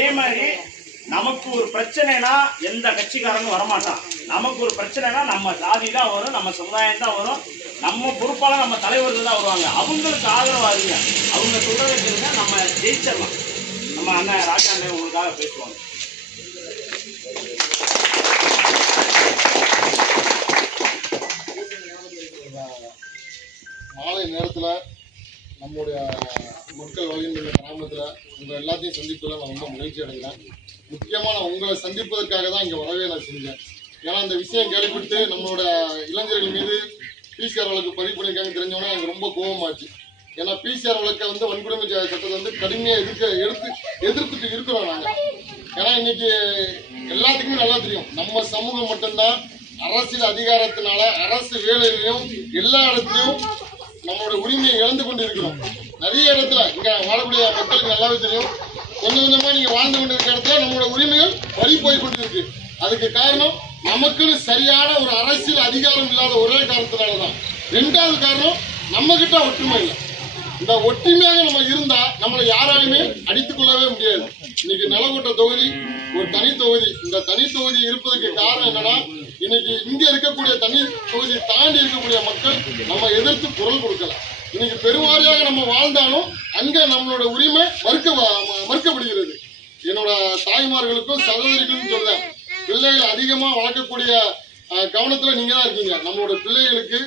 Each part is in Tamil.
அதே மாதிரி நமக்கு ஒரு பிரச்சனைனா எந்த கட்சிக்காரனும் வரமாட்டான். நமக்கு ஒரு பிரச்சனைனா நம்ம சாதி தான் வரும் நம்ம சமுதாயம் தான் வரும் நம்ம பொறுப்பாளர் நம்ம தலைவர்கள் தான் வருவாங்க. அவங்களுக்கு ஆதரவா அவங்க சொல்றதை கேளுங்க நம்ம ஜெயிச்சிடலாம். நம்ம அண்ணன் ராஜா அண்ணன் உங்களுக்காக பேசுவாங்க. மாலை நேரத்தில் நம்முடைய மக்கள் வாழ்கின்ற கிராமத்தில் உங்கள் எல்லாத்தையும் சந்திப்பதில் நான் ரொம்ப மகிழ்ச்சி அடைகிறேன். முக்கியமாக நான் உங்களை சந்திப்பதற்காக தான் இங்கே வரவே நான் செஞ்சேன். ஏன்னா அந்த விஷயம் கேள்விப்பட்டு நம்மளோட இளைஞர்கள் மீது பிசிஆர் வழக்கு பதிவு பண்ணியிருக்காங்க தெரிஞ்சவொடனே எனக்கு ரொம்ப கோபமாச்சு. ஏன்னா பிசிஆர் வழக்கை வந்து வன்கொடுமை சட்டத்தை வந்து கடுமையாக எதிர்க்க எடுத்து எதிர்த்துட்டு இருக்கிறோம் நாங்கள் ஏன்னா இன்னைக்கு எல்லாத்துக்குமே நல்லா தெரியும். நம்ம சமூகம் மட்டும்தான் அரசியல் அதிகாரத்தினால அரசு வேலையிலையும் எல்லா இடத்துலையும் நம்மளோட உரிமையை இழந்து கொண்டு இருக்கிறோம் நிறைய இடத்துல இங்க வாழக்கூடிய மக்களுக்கு நல்லாவே தெரியும். கொஞ்சம் கொஞ்சமா நீங்க வாழ்ந்து கொண்டு இருக்கிற இடத்துல நம்மளோட உரிமைகள் வழி போய் கொண்டு இருக்கு அதுக்கு காரணம் நமக்குன்னு சரியான ஒரு அரசியல் அதிகாரம் இல்லாத ஒரே காரணத்தினாலதான். ரெண்டாவது காரணம் நம்ம கிட்ட ஒற்றுமை இல்லை. இந்த ஒற்றுமையாக நம்ம இருந்தா நம்மளை யாராலுமே அடித்துக் கொள்ளவே முடியாது. இன்னைக்கு நிலக்கோட்டை தொகுதி ஒரு தனி தொகுதி இந்த தனி தொகுதி இருப்பதற்கு காரணம் என்னன்னா இன்னைக்கு இங்க இருக்கக்கூடிய தண்ணீர் தொகுதி தாண்டி இருக்கக்கூடிய மக்கள் நம்ம எதிர்த்து குரல் கொடுக்கல. இன்னைக்கு பெருவாரியாக நம்ம வாழ்ந்தாலும் அங்க நம்மளோட உரிமை மறுக்க மறுக்கப்படுகிறது. என்னோட தாய்மார்களுக்கும் சகோதரிகளுக்கும் சொல்றேன் பிள்ளைகள் அதிகமா வளர்க்கக்கூடிய கவனத்துல நீங்க தான் இருக்கீங்க. நம்மளோட பிள்ளைகளுக்கு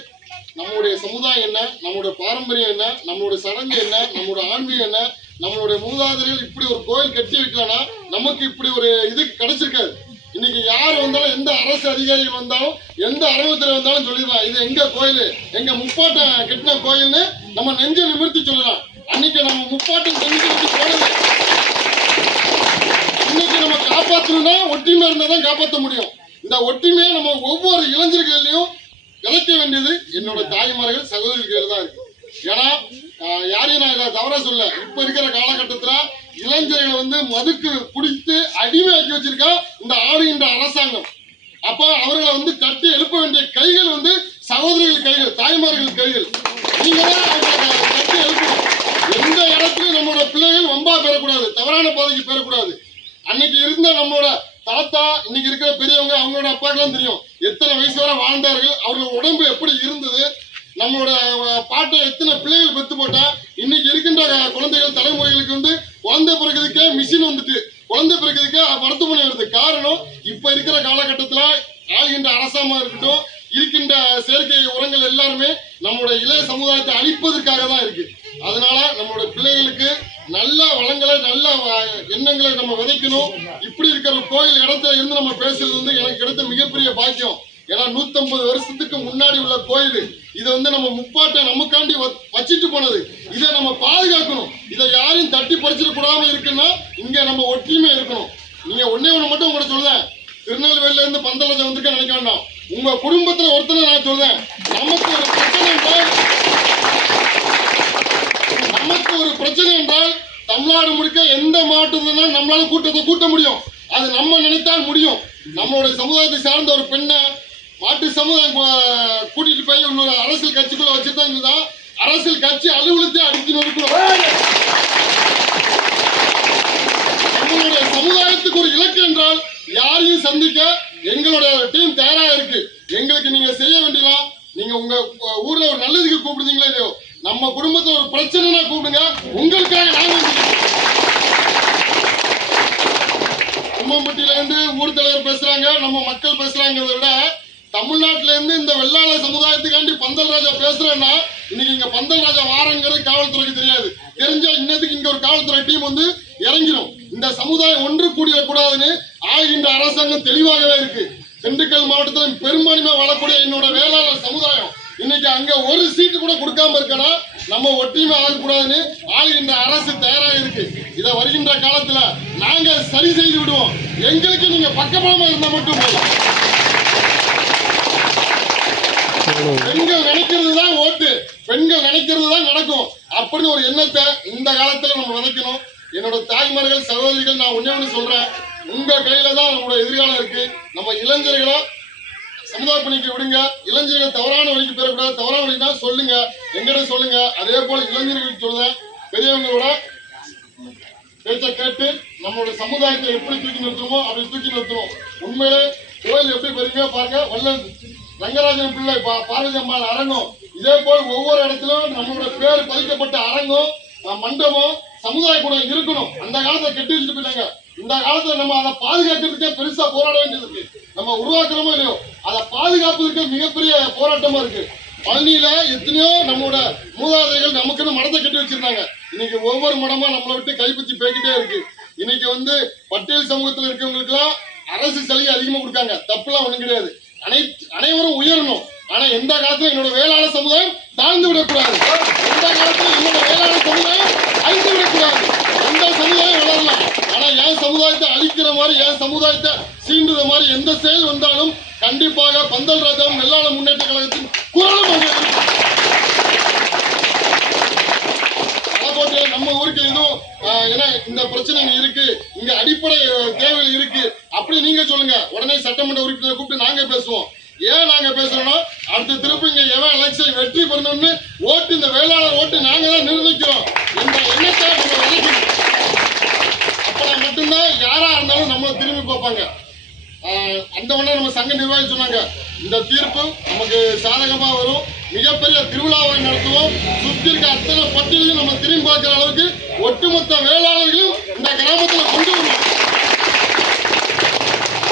நம்மளுடைய சமுதாயம் என்ன நம்மளுடைய பாரம்பரியம் என்ன நம்மளுடைய சடங்கு என்ன நம்மளோட ஆன்மீகம் என்ன நம்மளுடைய மூதாதையர்கள் இப்படி ஒரு கோயில் கட்டி வைக்கலன்னா நமக்கு இப்படி ஒரு இது கிடைச்சிருக்காது. இன்னைக்கு யார் வந்தாலும் எந்த அரசு அதிகாரிகள் வந்தாலும் எந்த அரங்கத்தில் வந்தாலும் சொல்லிடலாம் இது எங்க கோயில்? எங்க முப்பாட்டம் கட்டின கோயில்னு நம்ம நெஞ்சை நிமிர்த்தி சொல்லலாம். அன்னைக்கு நம்ம முப்பாட்டம் செஞ்சு போனது இன்னைக்கு நம்ம காப்பாற்றணும்னா ஒற்றுமை இருந்தா தான் காப்பாற்ற முடியும். இந்த ஒற்றுமையை நம்ம ஒவ்வொரு இளைஞர்களையும் விளக்க வேண்டியது என்னோட தாய்மார்கள் சகோதரிகள் தான் இருக்கு. ஏன்னா யாரையும் நான் இதை தவறா சொல்ல இப்ப இருக்கிற காலகட்டத்துல இளைஞர்களை வந்து மதுக்கு குடித்து அடிமையாக்கி வச்சிருக்கா. இந்த ஆளுகின்ற அரசாங்கம். அப்ப அவர்களை வந்து கட்டி எழுப்ப வேண்டிய கைகள் வந்து சகோதரிகள் கைகள் தாய்மார்கள் கைகள். நீங்க தான் அவங்களை கட்டி எழுப்பணும் எந்த இடத்துலயும் நம்மளோட பிள்ளைகள் வம்பா பெறக்கூடாது தவறான பாதைக்கு பெறக்கூடாது அன்னைக்கு இருந்த நம்மளோட தாத்தா இன்னைக்கு இருக்கிற பெரியவங்க அவங்களோட அப்பாக்கெல்லாம் தெரியும். எத்தனை வயசு வரை வாழ்ந்தார்கள் அவர்கள் உடம்பு எப்படி இருந்தது நம்மளோட பாட்டை எத்தனை பிள்ளைகள் பெத்து போட்டா இருக்கு பிறகுறதுக்கே மருத்துவமனை வருது காரணம் இப்ப இருக்கிற காலகட்டத்துல ஆளுகின்ற அரசாங்கம் இருக்கட்டும் இருக்கின்ற செயற்கை உரங்கள் எல்லாருமே நம்மளுடைய இளைய சமுதாயத்தை அழிப்பதற்காக தான் இருக்கு. அதனால நம்மளோட பிள்ளைகளுக்கு நல்ல வளங்களை நல்ல எண்ணங்களை நம்ம விதைக்கணும். இப்படி இருக்கிற கோயில் இடத்துல இருந்து நம்ம பேசுறது வந்து எனக்கு கிடைத்த மிகப்பெரிய பாக்கியம். ஏன்னா நூத்தம்பது வருஷத்துக்கு முன்னாடி உள்ள கோயில் இதை வந்து நம்ம முப்பாட்டை நமக்காண்டி வச்சுட்டு வச்சிட்டு போனது. இதை நம்ம பாதுகாக்கணும். இதை யாரையும் தட்டி படிச்சிட கூடாம இருக்குன்னா இங்க நம்ம ஒற்றுமை இருக்கணும். நீங்க ஒன்னே ஒண்ணு மட்டும் உங்களை சொல்றேன். திருநெல்வேலியில இருந்து பந்தலத்தை வந்துக்க நினைக்க வேண்டாம். உங்க குடும்பத்துல ஒருத்தனை நான் சொல்றேன். நமக்கு ஒரு பிரச்சனை என்றால் நமக்கு ஒரு பிரச்சனை என்றால் தமிழ்நாடு முழுக்க எந்த மாவட்டத்துல நம்மளால கூட்டத்தை கூட்ட முடியும். அது நம்ம நினைத்தால் முடியும். நம்மளுடைய சமுதாயத்தை சார்ந்த ஒரு பெண்ணை மாட்டு சமுதாயம் கூட்டிட்டு போய் இன்னொரு அரசியல் கட்சிக்குள்ள வச்சுதான் அரசியல் கட்சி அலுவலகத்தை அடிச்சு நொறுக்கணும் நம்மளுடைய சமுதாயத்துக்கு ஒரு இலக்கு என்றால் யாரையும் சந்திக்க எங்களோட டீம் தயாரா இருக்கு. எங்களுக்கு நீங்க செய்ய வேண்டியலாம் நீங்க உங்க ஊர்ல ஒரு நல்லதுக்கு கூப்பிடுறீங்களோ இல்லையோ? நம்ம குடும்பத்துல ஒரு பிரச்சனைனா கூப்பிடுங்க. உங்களுக்காக நாங்க கும்பம்பட்டில இருந்து ஊர் தலைவர் பேசுறாங்க. நம்ம மக்கள் பேசுறாங்கிறத விட தமிழ்நாட்டில இருந்து இந்த வெள்ளாள சமுதாயத்துக்காண்டி பந்தல் ராஜா பேசுறேன்னா இன்னைக்கு இங்க பந்தல் ராஜா வாரங்கிறது காவல்துறைக்கு தெரியாது. தெரிஞ்சா இன்னத்துக்கு இங்க ஒரு காவல்துறை டீம் வந்து இறங்கிடும் இந்த சமுதாயம் ஒன்று கூடிடக்கூடாதுன்னு ஆளுகின்ற அரசாங்கம் தெளிவாகவே இருக்கு. திண்டுக்கல் மாவட்டத்தில் பெரும்பான்மையா வாழக்கூடிய என்னோட வேளாளர் சமுதாயம் இன்னைக்கு அங்க ஒரு சீட்டு கூட கொடுக்காம இருக்கனா நம்ம ஒற்றுமை ஆகக்கூடாதுன்னு ஆளுகின்ற அரசு தயாராக இருக்கு. இத வருகின்ற காலத்துல நாங்க சரி செய்து விடுவோம். எங்களுக்கு நீங்க பக்கபலமா இருந்தா மட்டும் போதும். பெண்கள் நினைக்கிறது தான் ஓட்டு. பெண்கள் நினைக்கிறது தான் நடக்கும். அப்படின்னு ஒரு எண்ணத்தை இந்த காலத்துல நம்ம நினைக்கணும். என்னோட தாய்மார்கள் சகோதரிகள் நான் ஒண்ணே ஒண்ணு சொல்றேன். உங்க கையில தான் நம்மளோட எதிர்காலம் இருக்கு. நம்ம இளைஞர்களை சமுதாய பணிக்கு விடுங்க. இளைஞர்கள் தவறான வழிக்கு பெறக்கூடாது தவறான வழி தான் சொல்லுங்க. எங்கிட்ட சொல்லுங்க. அதே போல இளைஞர்களுக்கு சொல்லுங்க பெரியவங்களோட பேச்சை கேட்டு நம்மளோட சமுதாயத்தை எப்படி தூக்கி நிறுத்தணுமோ அப்படி தூக்கி நிறுத்தணும் உண்மையிலே கோயில் எப்படி பெருமையா பாருங்க. வல்ல ரங்கராஜன் பிள்ளை பா- பார்வதி அம்மாள் அரங்கம். இதே போல் ஒவ்வொரு இடத்திலும் நம்மளோட பேர் பதிக்கப்பட்ட அரங்கம் மண்டபம் சமுதாய கூட இருக்கணும். அந்த காலத்தை கெட்டி வச்சுட்டு போயிட்டாங்க. இந்த காலத்துல நம்ம அதை பாதுகாக்கிறதுக்கே பெருசா போராட வேண்டியது இருக்கு. நம்ம உருவாக்குறோமோ இல்லையோ அதை பாதுகாப்பதற்கு மிகப்பெரிய போராட்டமா இருக்கு. பழனியில எத்தனையோ நம்மளோட மூதாதைகள் நமக்குன்னு மடத்தை கட்டி வச்சிருந்தாங்க. இன்னைக்கு ஒவ்வொரு மடமா நம்மளை விட்டு கைப்பற்றி போய்கிட்டே இருக்கு. இன்னைக்கு வந்து பட்டியல் சமூகத்துல இருக்கவங்களுக்குலாம் அரசு சலுகை அதிகமா கொடுக்காங்க. தப்புலாம் ஒண்ணும் கிடையாது. அனைத்து அனைவரும் உயரணும். ஆனா எந்த காலத்துல என்னோட வேளாண் சமுதாயம் தாழ்ந்து விடக்கூடாது. எந்த காலத்துல என்னோட வேளாண் சமுதாயம் அழிந்து விடக்கூடாது. எந்த சமுதாயம் வளரலாம். ஆனா என் சமுதாயத்தை அழிக்கிற மாதிரி என் சமுதாயத்தை சீண்டுற மாதிரி எந்த செயல் வந்தாலும் கண்டிப்பாக பந்தல் ராஜாவும் வெள்ளாள முன்னேற்ற கழகத்தின் குரலும் அங்கே நம்ம ஊருக்கு எதுவும் ஏன்னா இந்த பிரச்சனை இங்க இருக்கு. இங்க அடிப்படை தேவை தேவைகள் இருக்கு. அப்படி நீங்க சொல்லுங்க. உடனே சட்டமன்ற உறுப்பினர் கூப்பிட்டு நாங்க பேசுவோம். ஏன் நாங்க பேசுறோம்னா அடுத்த திருப்பி இங்க எவன் எலெக்ஷன் வெற்றி பெறணும்னு ஓட்டு இந்த வேளாளர் ஓட்டு நாங்க தான் நிரூபிக்கிறோம் இந்த எண்ணத்தை நம்ம விதைக்கணும் அப்ப மட்டும்தான் யாரா இருந்தாலும் நம்மளை திரும்பி பார்ப்பாங்க. அந்த உடனே நம்ம சங்க நிர்வாகி சொன்னாங்க இந்த தீர்ப்பு நமக்கு சாதகமா வரும். மிகப்பெரிய திருவிழாவை நடத்துவோம். சுத்தி இருக்க அத்தனை பட்டியலையும் நம்ம திரும்பி பார்க்கிற அளவுக்கு ஒட்டுமொத்த வேளாளர்களும் இந்த கிராமத்துல கொண்டு வரணும்.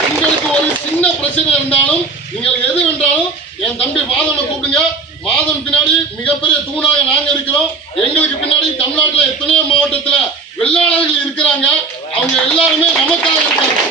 எங்களுக்கு ஒரு சின்ன பிரச்சனை இருந்தாலும் நீங்கள் எது வென்றாலும் என் தம்பி மாதவனை கூப்பிடுங்க. மாதவன் பின்னாடி மிகப்பெரிய தூணாக நாங்க இருக்கிறோம். எங்களுக்கு பின்னாடி தமிழ்நாட்டில் எத்தனையோ மாவட்டத்தில் வெள்ளாளர்கள் இருக்கிறாங்க. அவங்க எல்லாருமே நமக்காக இருக்காங்க